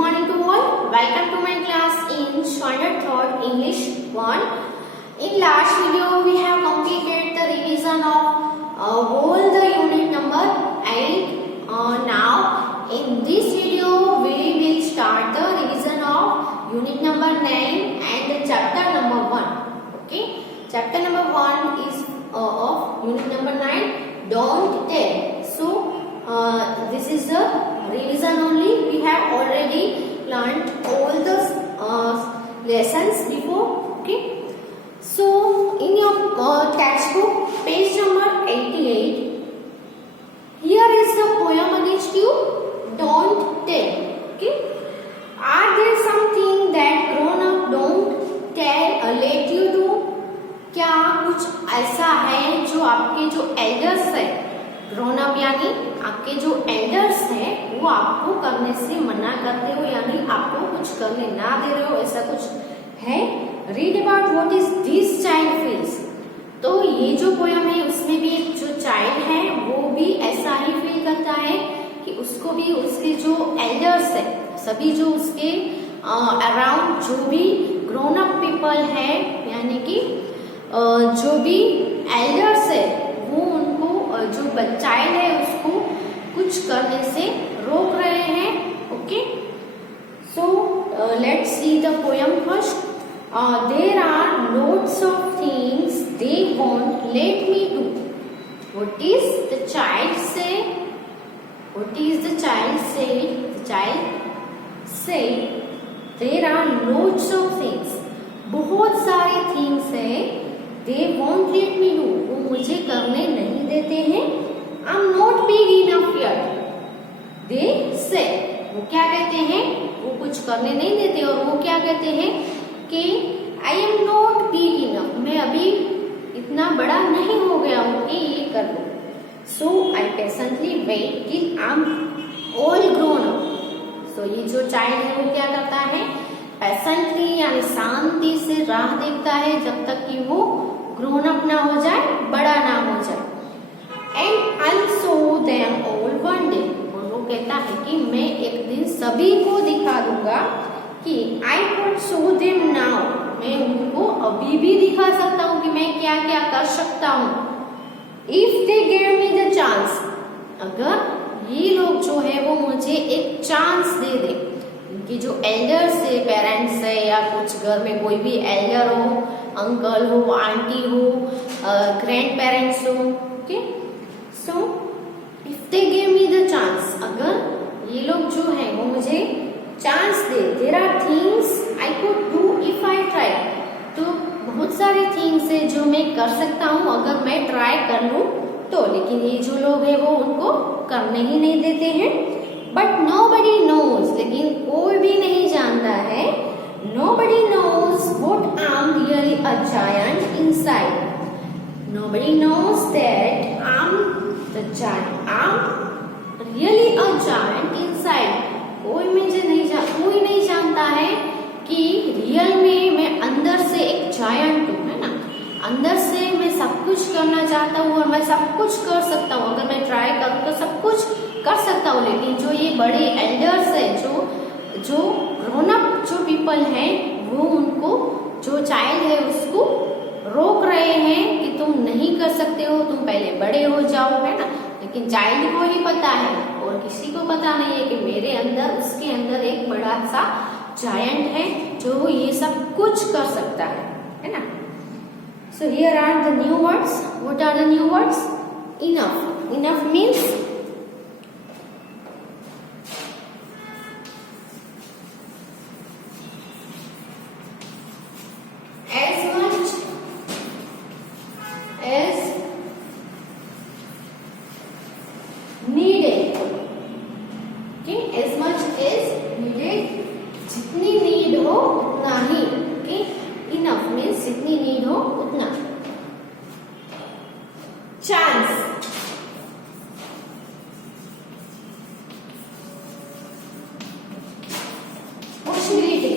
morning to all. Welcome to my class in Standard 3rd English 1. In last video we have completed the revision of whole the unit number 8. Now in this video we will start the revision of unit number 9 and the chapter number 1. Okay, chapter number 1 is of unit number 9. Don't tell. So this is the revision only. We have already learned all the lessons before. Okay, so in your textbook page number 88, here is the poem against you. Don't tell. Okay, are there something that grown up don't tell or let you do? क्या कुछ ऐसा है जो आपके जो एल्डर्स है, grown up यानी आपके जो एल्डर्स हैं वो आपको करने से मना करते हो यानी आपको कुछ करने ना दे रहे हो, ऐसा कुछ है? Read about what is this child feels. तो ये जो पोयम है उसमें भी जो चाइल्ड है वो भी ऐसा ही फील करता है कि उसको भी उसके जो एल्डर्स है, सभी जो उसके अराउंड जो भी ग्रोन अप पीपल है यानी कि जो भी एल्डर्स है वो उनको जो चाइल्ड है उसको कुछ करने से रोक रहे हैं. Okay, so let's see the poem first. There are loads of things they want let me do. What is the child say? What is the child say? The child say there are loads of things. बहुत सारे थिंग्स है. They won't let me do. वो मुझे करने नहीं देते हैं. I'm not big enough yet. They say. वो क्या कहते हैं? वो कुछ करने नहीं देते और वो क्या कहते हैं कि I am not big enough. मैं अभी इतना बड़ा नहीं हो गया हूँ कि ये कर लूँ. So I patiently wait till I'm all grown up. So ये जो चाइल्ड है वो क्या करता है? पैसेंटली यानी शांति से राह देखता है जब तक कि वो ग्रोन अप ना हो जाए, बड़ा ना हो जाए. And I show them all one day. और वो कहता है कि मैं एक दिन सभी को दिखा दूंगा कि I could show them now. मैं उनको अभी भी दिखा सकता हूँ कि मैं क्या क्या कर सकता हूँ. If they give me the chance. अगर ये लोग जो है वो मुझे एक चांस दे दे. कि जो एल्डर्स है, पेरेंट्स है या कुछ घर में कोई भी एल्डर हो, अंकल हो, आंटी हो, ग्रैंड पेरेंट्स हो. Okay, so if they give me the chance. अगर ये लोग जो है वो मुझे चांस दे. There are things I could do if I try. तो बहुत सारे थिंग्स है जो मैं कर सकता हूँ अगर मैं ट्राई कर लूँ तो. लेकिन ये जो लोग है वो उनको करने ही नहीं देते हैं. But nobody knows. लेकिन कोई भी नहीं जानता है. Nobody knows what I'm really a giant inside. Nobody knows that I'm the giant. I'm really a giant inside. कोई नहीं जानता है कि रियल में मैं अंदर से एक जायंट हूँ, है ना. अंदर से मैं सब कुछ करना चाहता हूँ और मैं सब कुछ कर सकता हूँ. अगर मैं ट्राई करूँ तो सब कुछ कर सकता हूँ. लेकिन जो ये बड़े एल्डर्स है, जो ग्रोन अप जो पीपल हैं वो उनको जो चाइल्ड है उसको रोक रहे हैं कि तुम नहीं कर सकते हो, तुम पहले बड़े हो जाओ, है ना. लेकिन चाइल्ड को ही पता है और किसी को पता नहीं है कि मेरे अंदर, उसके अंदर एक बड़ा सा जायंट है जो ये सब कुछ कर सकता है ना. So here are the new words. What are the new words? Enough. Enough means as much as needed. Okay, as much as needed. जितनी नीड हो उतना ही. Okay, enough means जितनी नीड हो उतना. Chance. Possibility.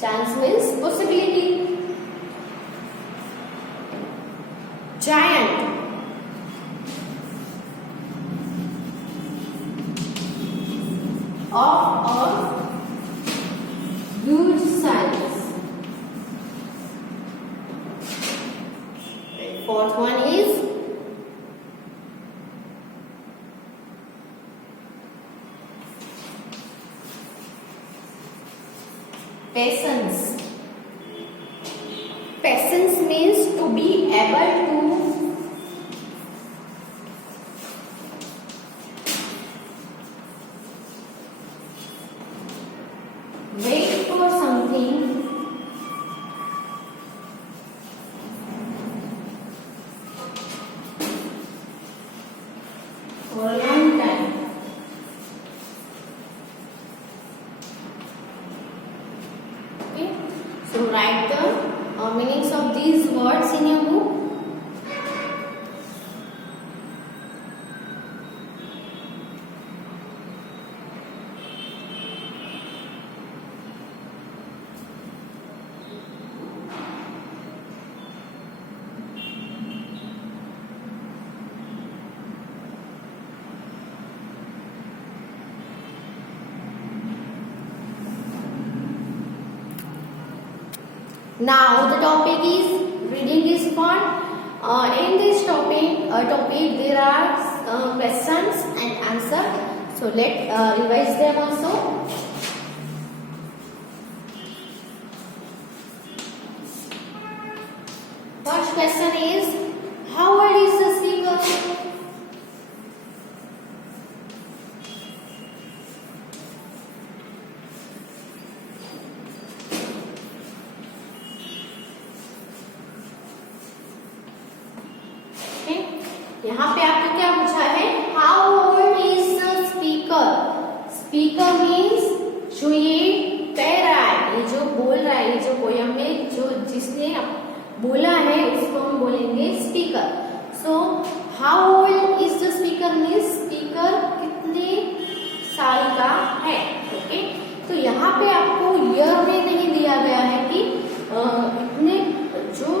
Chance means possibility. Giant. of a huge size. And fourth one is patience. Patience means to be able to wait for something for a long time. Okay, so write the meanings of these words in your book. Now the topic is reading is fun. In this topic there are questions and answer. So let revise them also. First question is, how old is the speaker? यहाँ पे आपको क्या पूछा है? How old is the speaker? Speaker means जो ये कह रहा है, ये जो बोल रहा है, ये जो पोयम में जो जिसने बोला है उसको हम बोलेंगे speaker. So how old is the speaker means speaker कितने साल का है. ओके, तो यहाँ पे आपको ईयर में नहीं दिया गया है कि इतने जो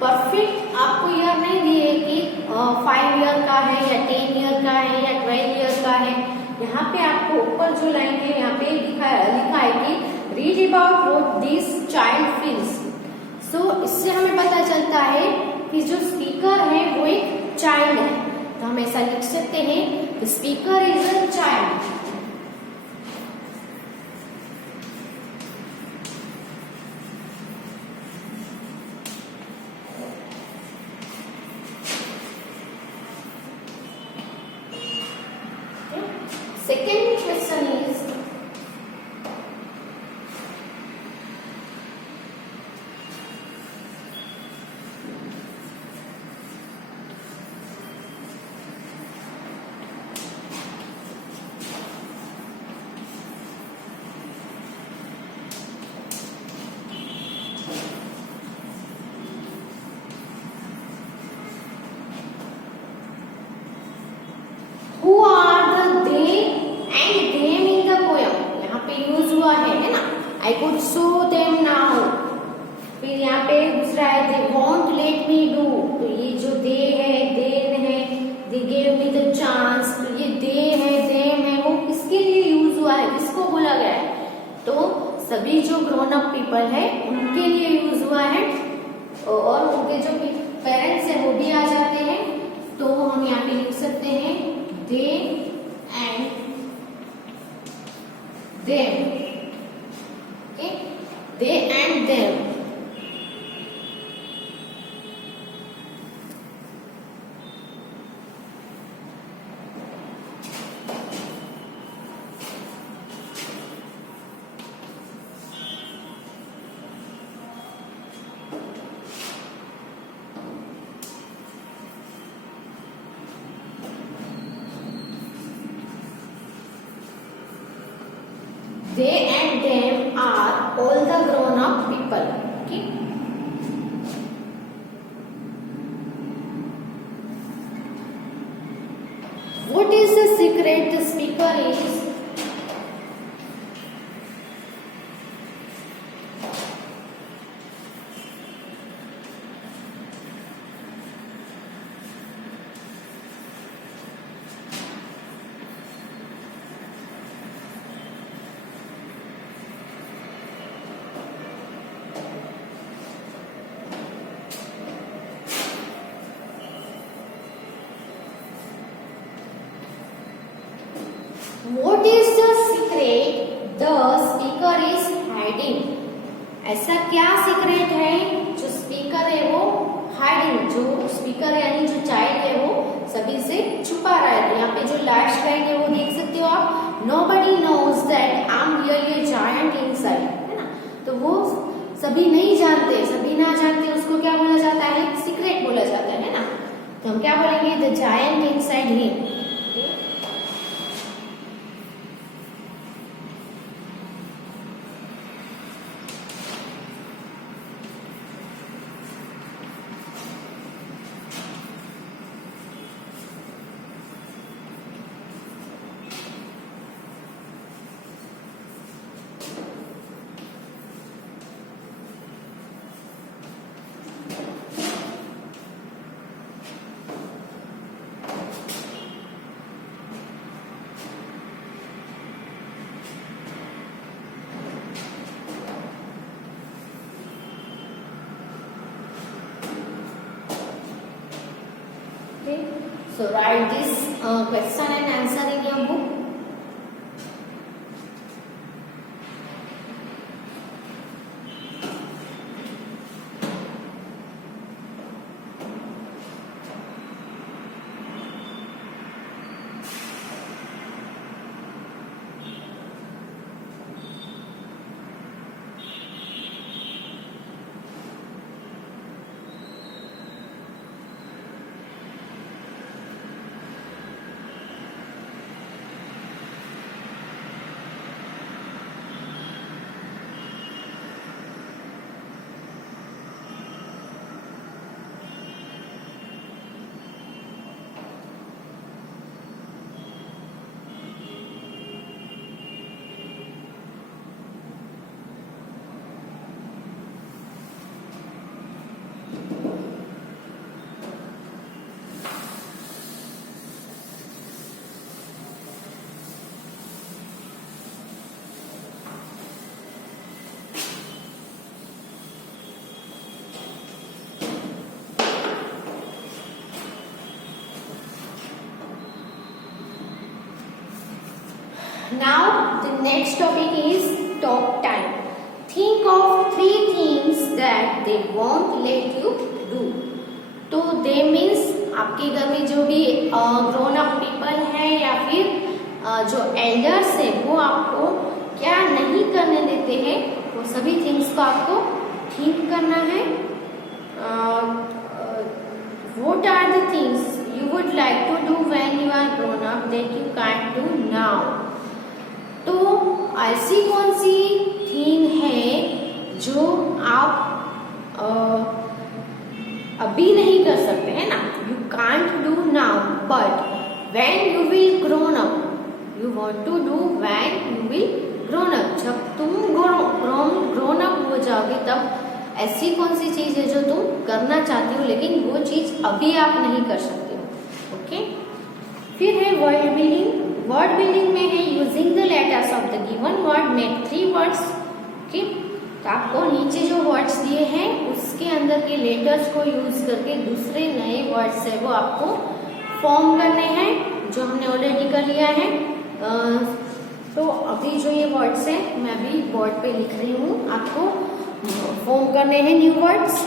परफेक्ट आपको ईयर नहीं दिए कि 5 ईयर का है या 10 ईयर का है या 12 ईयर का है. यहाँ पे आपको ऊपर जो लाइन है यहाँ पे लिखा है कि read about what this child feels. So इससे हमें पता चलता है कि जो स्पीकर है वो एक चाइल्ड है. तो हम ऐसा लिख सकते हैं, speaker is a child. Second question is, who are the they and them in the poem? यहाँ पे यूज हुआ है ना. I could show them now. फिर यहाँ पे दूसरा है they won't let me do. तो ये जो they है, then है, they gave me the chance. तो ये they है, them है, वो किसके लिए यूज हुआ है, किसको बोला गया है? तो सभी जो ग्रोन अप पीपल है उनके लिए यूज हुआ है, और उनके जो पेरेंट्स है वो भी आ जाते हैं. तो हम यहाँ पे लिख सकते हैं they and them. Okay, they and them. They and them are all the grown-up people. Okay. What is the secret the speaker is? What is the secret the speaker is hiding? ऐसा क्या सीक्रेट है जो स्पीकर है वो हाइडिंग, जो स्पीकर यानी जो चाइल्ड है वो सभी से छुपा रहा है। तो यहाँ पे जो लास्ट लाइन है वो देख सकते हो आप, nobody knows that I'm really a giant inside, है ना। तो वो सभी नहीं जानते, सभी ना जानते, उसको क्या बोला जाता है, सीक्रेट बोला जाता है ना। तो हम क्या बोलेंगे, the giant inside him. Okay, so write this question and answer in your book. Now the next topic is talk time. Think of 3 things that they won't let you do. तो they means आपके घर में जो भी grown up people है या फिर जो elders है वो आपको क्या नहीं करने देते हैं, वो सभी things को आपको think करना है। What are the things you would like to do when you are grown up that you can't do now? तो ऐसी कौन सी थिंग है जो आप अभी नहीं कर सकते हैं ना, you can't do now but when you will grown up you want to do, when you will grown up, जब तुम ग्रोन अप हो जाओगे तब ऐसी कौन सी चीज है जो तुम करना चाहते हो लेकिन वो चीज अभी आप नहीं कर सकते हो। ओके, फिर है वर्ड बिल्डिंग। वर्ड बिल्डिंग में है using the letters of the given word make 3 words. Okay, तो आपको नीचे जो वर्ड्स दिए हैं उसके अंदर के लेटर्स को यूज करके दूसरे नए वर्ड्स है वो आपको फॉर्म करने हैं, जो हमने ऑलरेडी कर लिया है। तो अभी जो ये वर्ड्स हैं मैं अभी बोर्ड पे लिख रही हूँ, आपको फॉर्म करने हैं न्यू वर्ड्स।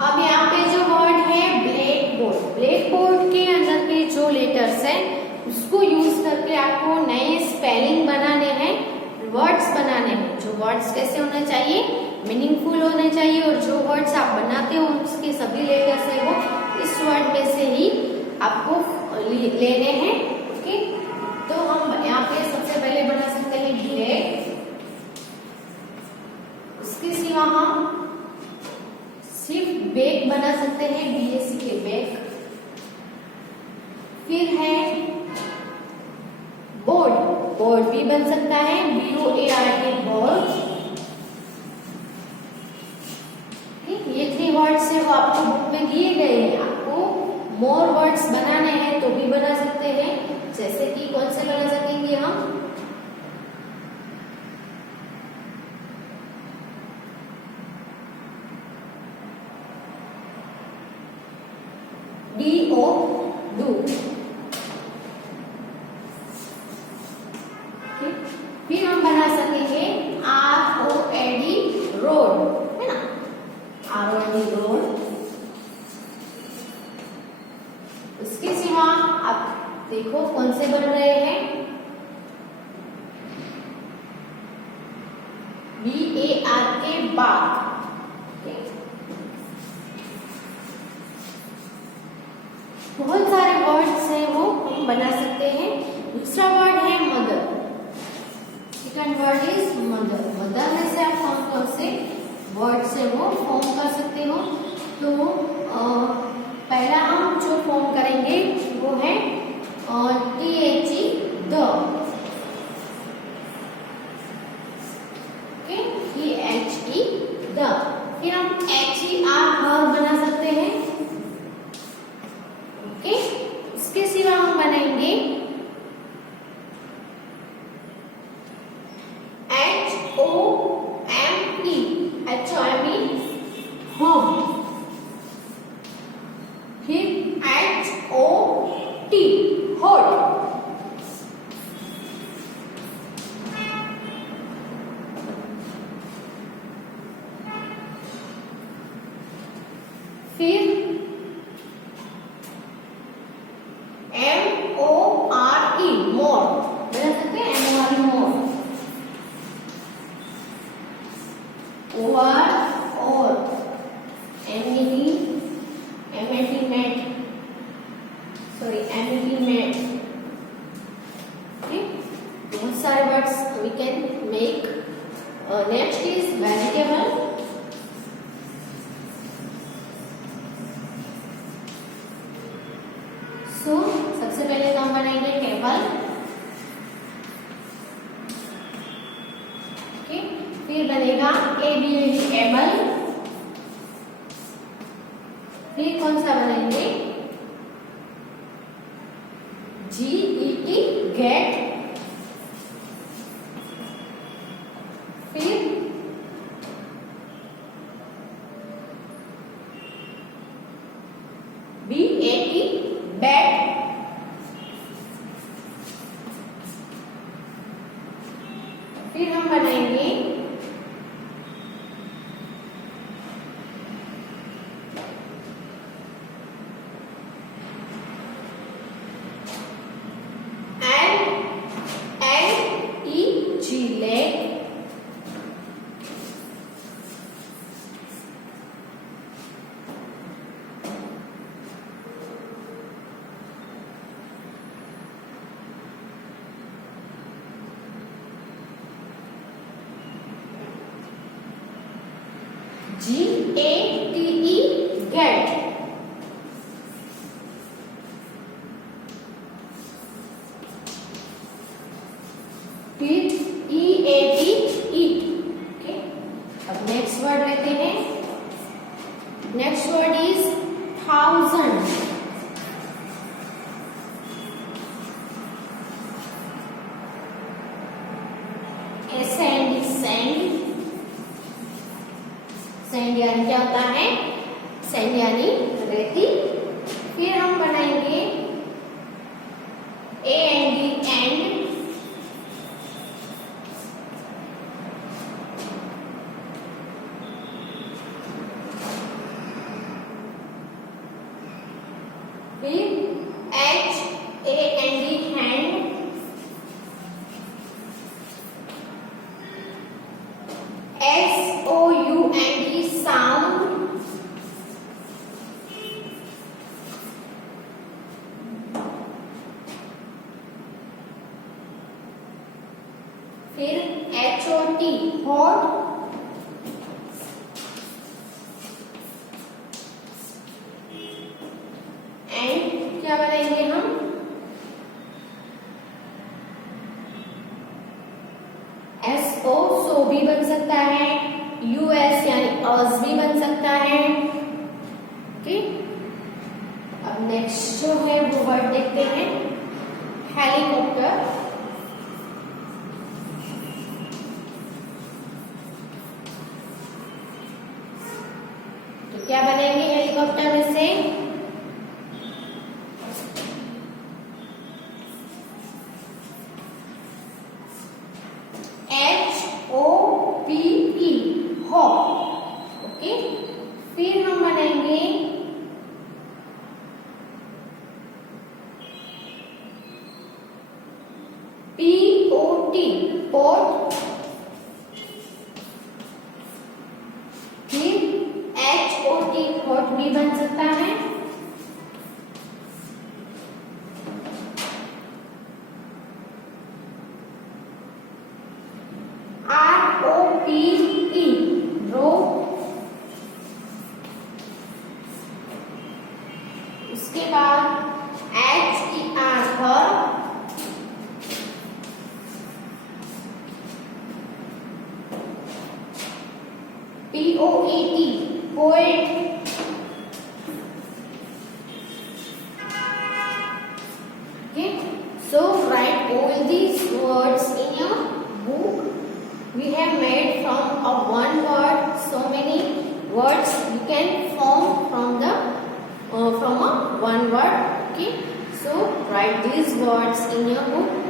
अब यहाँ पे जो वर्ड है ब्लैक बोर्ड, ब्लैक बोर्ड के अंदर के जो लेटर्स हैं उसको यूज करके आपको नए स्पेलिंग बनाने हैं, वर्ड्स बनाने हैं। जो वर्ड्स कैसे होने चाहिए, मीनिंगफुल होने चाहिए, और जो वर्ड्स आप बनाते हो उसके सभी लेटर्स है वो इस वर्ड में से ही आपको लेने हैं। ओके, तो हम यहाँ पे सबसे पहले बना सकते हैं ब्लैक, उसके सिवा हम सिर्फ बैग बना सकते हैं, BAC के बैग। फिर है बोर्ड, बोर्ड भी बन सकता है, BOARD बोर्ड। ये 3 वर्ड्स है वो आपको बुक में दिए गए हैं, आपको मोर वर्ड्स बनाने हैं तो भी बना सकते हैं। जैसे कि कौन से बना सकेंगे हम, DO डू। फिर हम बना सकेंगे ROAD रोड, है ना, ROAD रोड। इसके सिवा आप देखो कौन से बन रहे हैं, BARK बाग। बहुत सारे वर्ड्स हैं वो हम बना सकते हैं। दूसरा वर्ड है mother, second word is mother. Mother में से आप कौन कौन से वर्ड्स है वो फॉर्म कर सकते हो। तो पहला हम जो फॉर्म करेंगे वो है THE द, THE द। फिर हम HER हर बना सकते हैं। ओके, इसके सिवा हम बनाएंगे HOME होम। फिर HOT हॉट। फिर MORE मोर बना सकते हैं, MORE more. OR or MET met, sorry MET met. बहुत सारे words we can make. Next is vegetable. So सबसे पहले तो हम बनाएंगे टेबल। ओके, फिर बनेगा ABLE एबल। फिर कौन सा बनाएंगे, GET गेट। फिर BAT बैट। फिर हम बनाएंगे LEG लेग। GATE gate. फिर EAT ईट। ओके, अब नेक्स्ट वर्ड लेते हैं। Next word is 1000। Sand. Sand यानी क्या होता है, सैंड यानी रेती। फिर हम बनाएंगे AND एंड। फिर HAND हैंड। SOUND sound. फिर HOT हॉट। एंड क्या बनाएंगे हम, भी बन सकता है, यूएस यानी अस भी बन सकता है। ओके, अब नेक्स्ट जो है वो वर्ड देखते हैं, हेलीकॉप्टर। तो क्या बनेंगे हेलीकॉप्टर में से? HOPE, hop. ओके, फिर हम बनाएंगे POT, पोर्ट। फिर HOT, हॉट भी बन सकता है। ROPE, रो। उसके बाद HER, हर। POET, poet. Okay, so write all these words in your book. We have made from a one word so many words you can form from the from a one word. Okay, so write these words in your book.